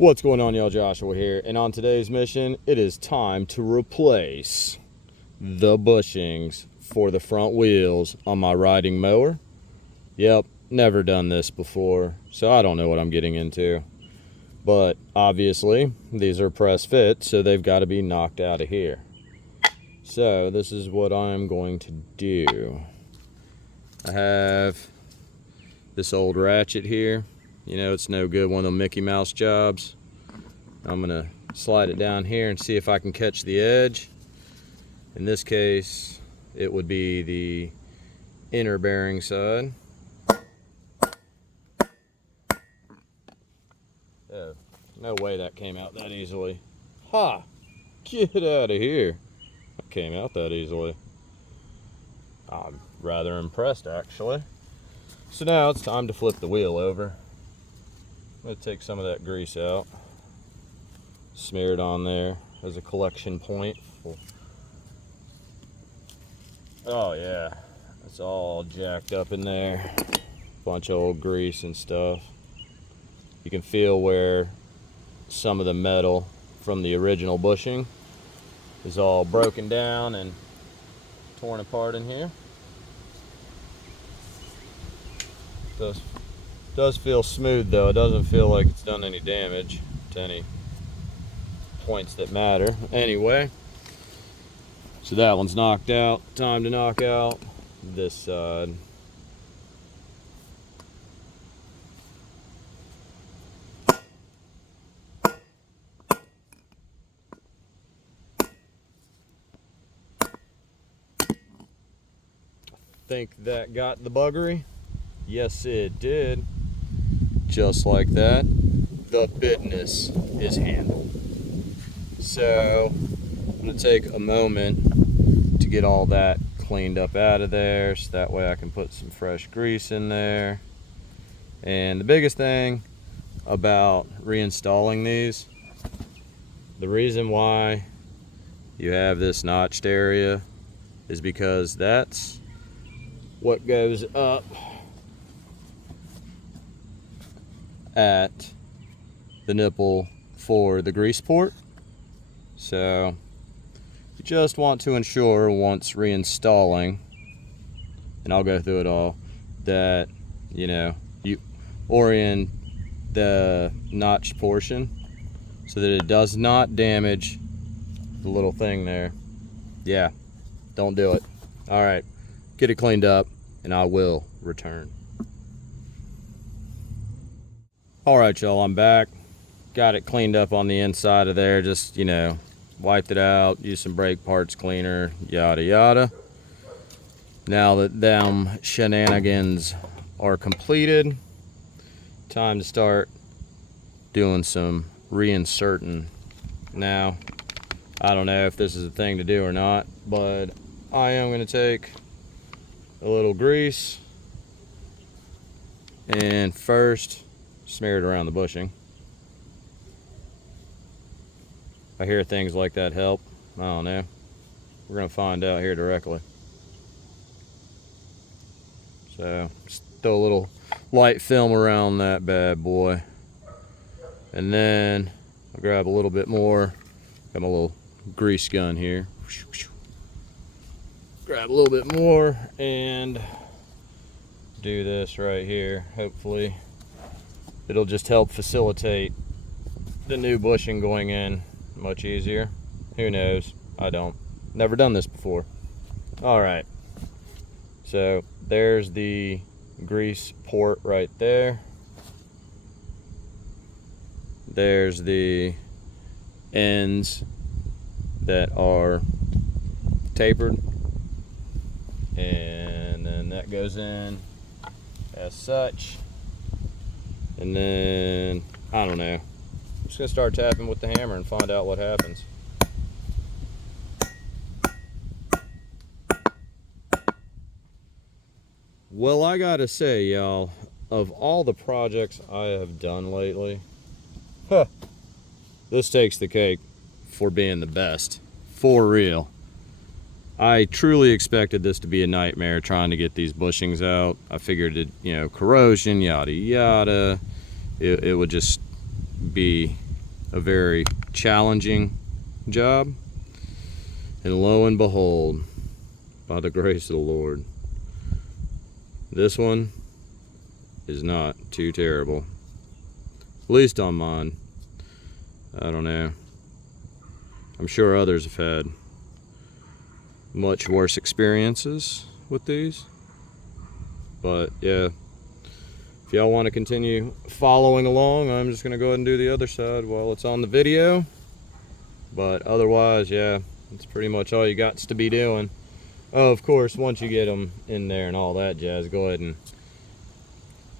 What's going on, y'all? Joshua here, and on today's mission it is time to replace the bushings for the front wheels on my riding mower. Yep, never done this before, so I don't know what I'm getting into, but obviously these are press fit, so they've got to be knocked out of here. So this is what I'm going to do. I have this old ratchet here. You know, it's no good, one of them Mickey Mouse jobs. I'm gonna slide it down here and see if I can catch the edge. In this case, it would be the inner bearing side. Oh, no way that came out that easily. Ha! Get out of here. That came out that easily. I'm rather impressed, actually. So now it's time to flip the wheel over. I'm going to take some of that grease out, smear it on there as a collection point. Oh yeah, it's all jacked up in there. Bunch of old grease and stuff. You can feel where some of the metal from the original bushing is all broken down and torn apart in here. Does feel smooth though. It doesn't feel like it's done any damage to any points that matter. Anyway, so that one's knocked out. Time to knock out this side. Think that got the buggery? Yes, it did. Just like that, the business is handled. So I'm gonna take a moment to get all that cleaned up out of there, so that way I can put some fresh grease in there. And the biggest thing about reinstalling these, the reason why you have this notched area is because that's what goes up at the nipple for the grease port. So you just want to ensure once reinstalling, and I'll go through it all, that you know you orient the notched portion so that it does not damage the little thing there. Yeah, don't do it. All right, get it cleaned up and I will return. All right, y'all, I'm back. Got it cleaned up on the inside of there. Just, you know, wiped it out, used some brake parts cleaner, yada yada. Now that them shenanigans are completed, time to start doing some reinserting. Now, I don't know if this is a thing to do or not, but I am going to take a little grease and first smear it around the bushing. I hear things like that help. I don't know. We're gonna find out here directly. So just throw a little light film around that bad boy, and then I'll grab a little bit more. Got my little grease gun here. Grab a little bit more and do this right here. Hopefully it'll just help facilitate the new bushing going in much easier. Who knows? I don't. Never done this before. All right. So there's the grease port right there. There's the ends that are tapered. And then that goes in as such. And then, I don't know. I'm just gonna start tapping with the hammer and find out what happens. Well, I gotta say, y'all, of all the projects I have done lately, this takes the cake for being the best. For real. I truly expected this to be a nightmare trying to get these bushings out. I figured it, you know, corrosion, yada yada. It would just be a very challenging job. And lo and behold, by the grace of the Lord, this one is not too terrible. At least on mine. I don't know. I'm sure others have had much worse experiences with these. But yeah, if y'all want to continue following along, I'm just going to go ahead and do the other side while it's on the video. But otherwise, yeah, it's pretty much all you got to be doing. Oh, of course, once you get them in there and all that jazz, go ahead and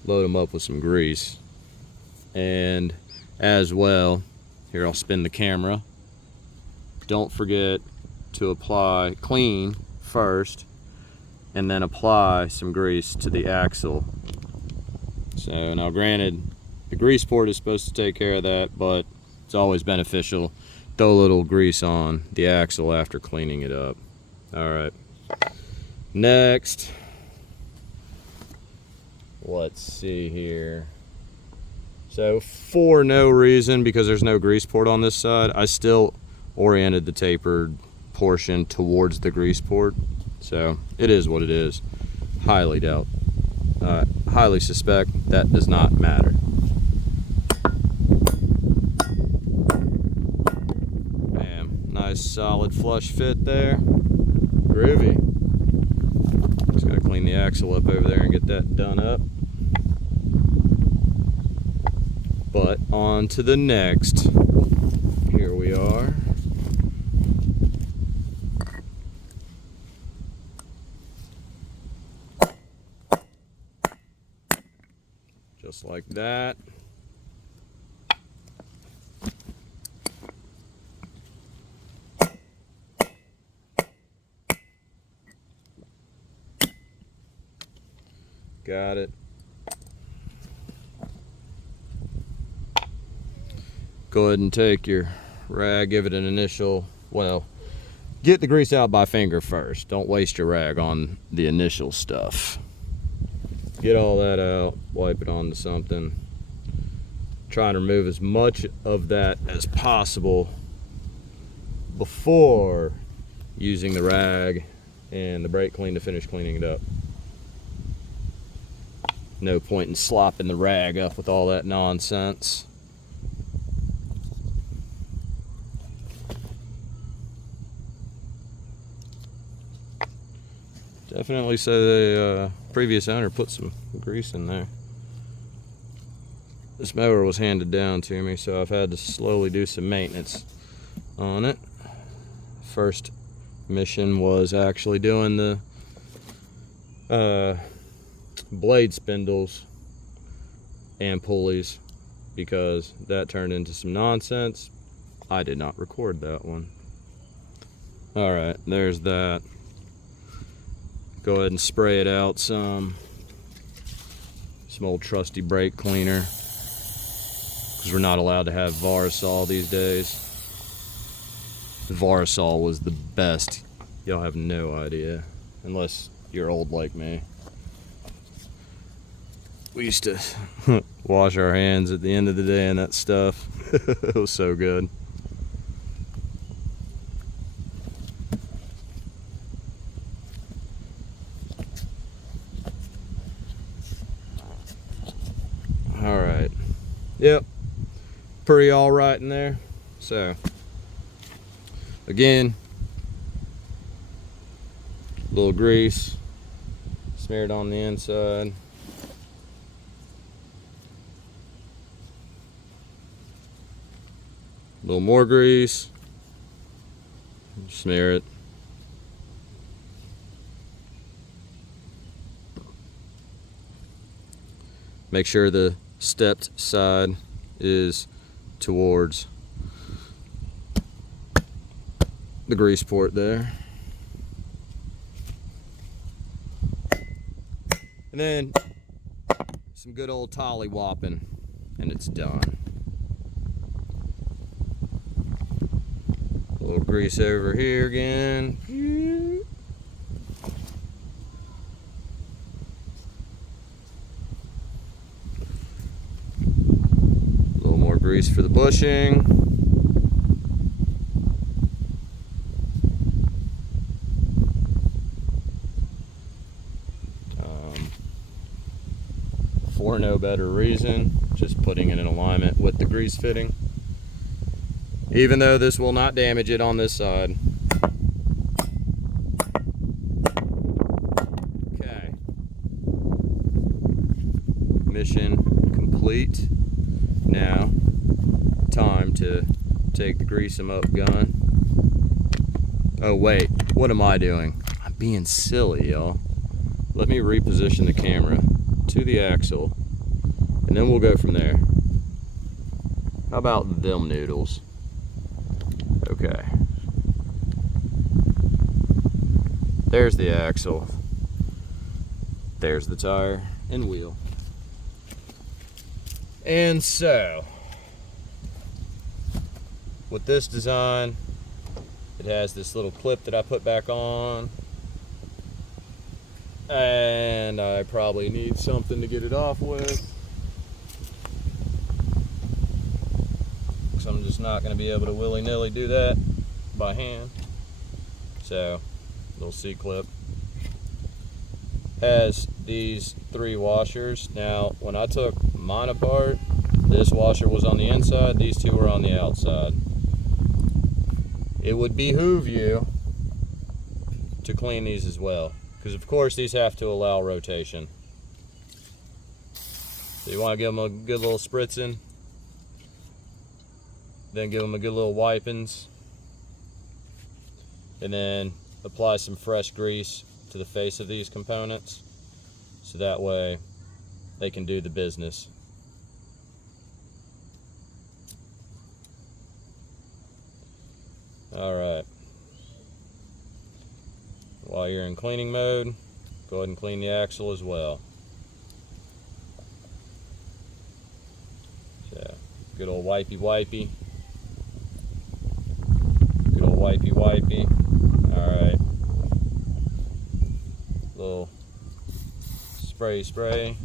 load them up with some grease. And as well, here I'll spin the camera. Don't forget to apply clean first and then apply some grease to the axle. So now granted, the grease port is supposed to take care of that, but it's always beneficial. Throw a little grease on the axle after cleaning it up. All right, next, let's see here. So for no reason, because there's no grease port on this side, I still oriented the tapered portion towards the grease port. So it is what it is. Highly suspect that does not matter. Bam, nice solid flush fit there. Groovy. Just gotta clean the axle up over there and get that done up. But on to the next. Here we are. Just like that. Got it. Go ahead and take your rag, give it an initial, well, get the grease out by finger first. Don't waste your rag on the initial stuff. Get all that out, wipe it onto something. Try and remove as much of that as possible before using the rag and the brake clean to finish cleaning it up. No point in slopping the rag up with all that nonsense. Definitely say the previous owner put some grease in there. This mower was handed down to me, so I've had to slowly do some maintenance on it. First mission was actually doing the blade spindles and pulleys, because that turned into some nonsense. I did not record that one. All right, there's that. Go ahead and spray it out some old trusty brake cleaner, because we're not allowed to have Varisol these days. Varisol was the best. Y'all have no idea, unless you're old like me. We used to wash our hands at the end of the day in that stuff. It was so good. All right. Yep. Pretty all right in there. So, again, a little grease smeared on the inside. A little more grease. Smear it. Make sure the stepped side is towards the grease port there. And then some good old tolly-whopping, and it's done. A little grease over here again. grease for the bushing. For no better reason, just putting it in alignment with the grease fitting. Even though this will not damage it on this side. Okay. Mission complete. Now, time to take the grease 'em up gun. Oh wait, what am I doing? I'm being silly, y'all. Let me reposition the camera to the axle, and then we'll go from there. How about them noodles? Okay. There's the axle. There's the tire and wheel. And so, with this design, it has this little clip that I put back on. And I probably need something to get it off with. Because I'm just not going to be able to willy-nilly do that by hand. So, little C-clip. Has these 3 washers. Now, when I took mine apart, this washer was on the inside, these 2 were on the outside. It would behoove you to clean these as well, because of course these have to allow rotation. So you want to give them a good little spritzing, then give them a good little wipings, and then apply some fresh grease to the face of these components, so that way they can do the business. Alright, while you're in cleaning mode, go ahead and clean the axle as well. So, good old wipey wipey. Good old wipey wipey. Alright. Little spray.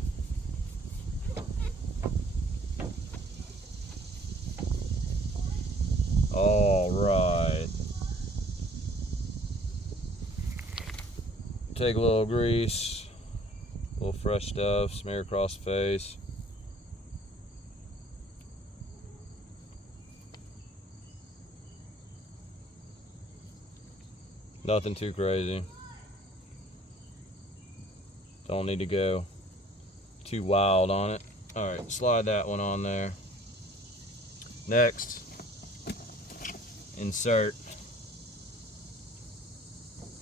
Alright. Take a little grease, a little fresh stuff, smear across the face. Nothing too crazy. Don't need to go too wild on it. Alright, slide that one on there. Next, insert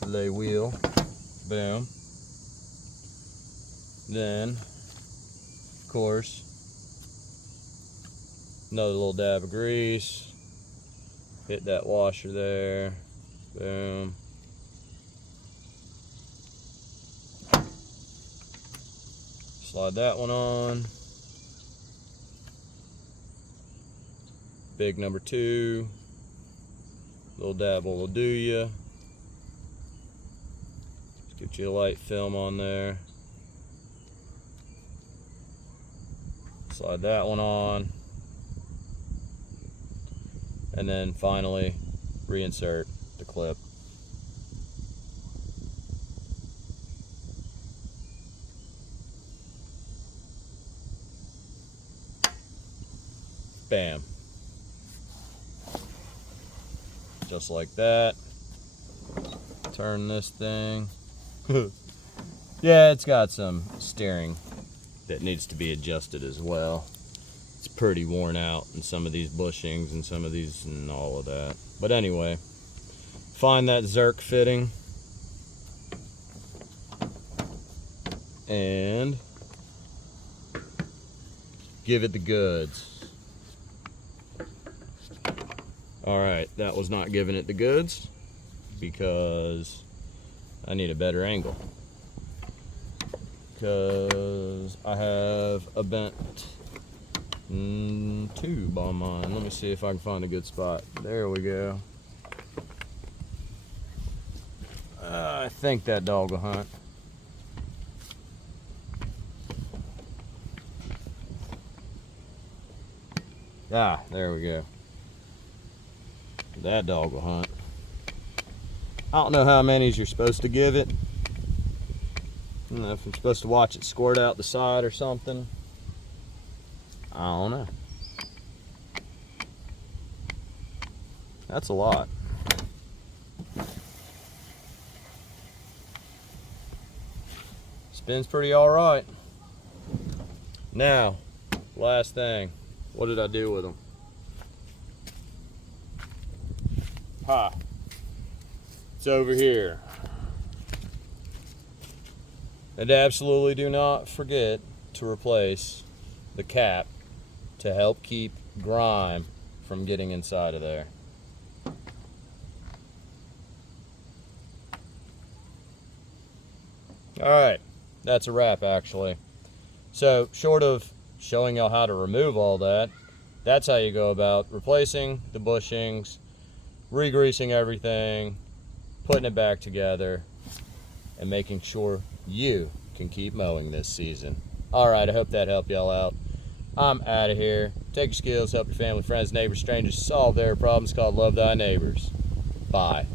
lay wheel. Boom. Then, of course, another little dab of grease. Hit that washer there. Boom. Slide that one on. Big number 2. Little dab will do ya. Just get you a light film on there. Slide that one on. And then finally reinsert the clip. Bam. Just like that. Turn this thing. Yeah, it's got some steering that needs to be adjusted as well. It's pretty worn out in some of these bushings and some of these and all of that. But anyway, find that Zerk fitting and give it the goods. Alright, that was not giving it the goods because I need a better angle. Because I have a bent tube on mine. Let me see if I can find a good spot. There we go. I think that dog will hunt. Ah, there we go. That dog will hunt. I don't know how many you're supposed to give it. I don't know if I'm supposed to watch it squirt out the side or something. I don't know. That's a lot. Spins pretty all right. Now, last thing. What did I do with them? Ha. It's over here. And absolutely do not forget to replace the cap to help keep grime from getting inside of there. Alright, that's a wrap actually. So, short of showing y'all how to remove all that, that's how you go about replacing the bushings, re-greasing everything, putting it back together, and making sure you can keep mowing this season. Alright, I hope that helped y'all out. I'm out of here. Take your skills, help your family, friends, neighbors, strangers solve their problems. Called Love Thy Neighbors. Bye.